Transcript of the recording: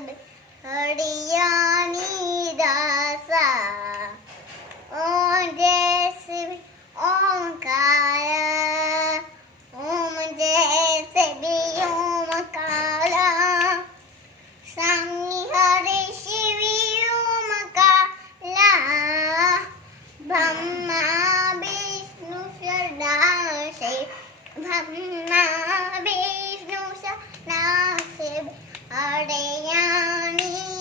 नासिब हरियाणी दासा ओम जय शिव ओंकार ओम जय शिव ओंकार स्वामी हरे शिव ओंकार ब्रह्मा विष्णु सदाशिव ब्रह्मा विष्णु सदाशिव हरियाणी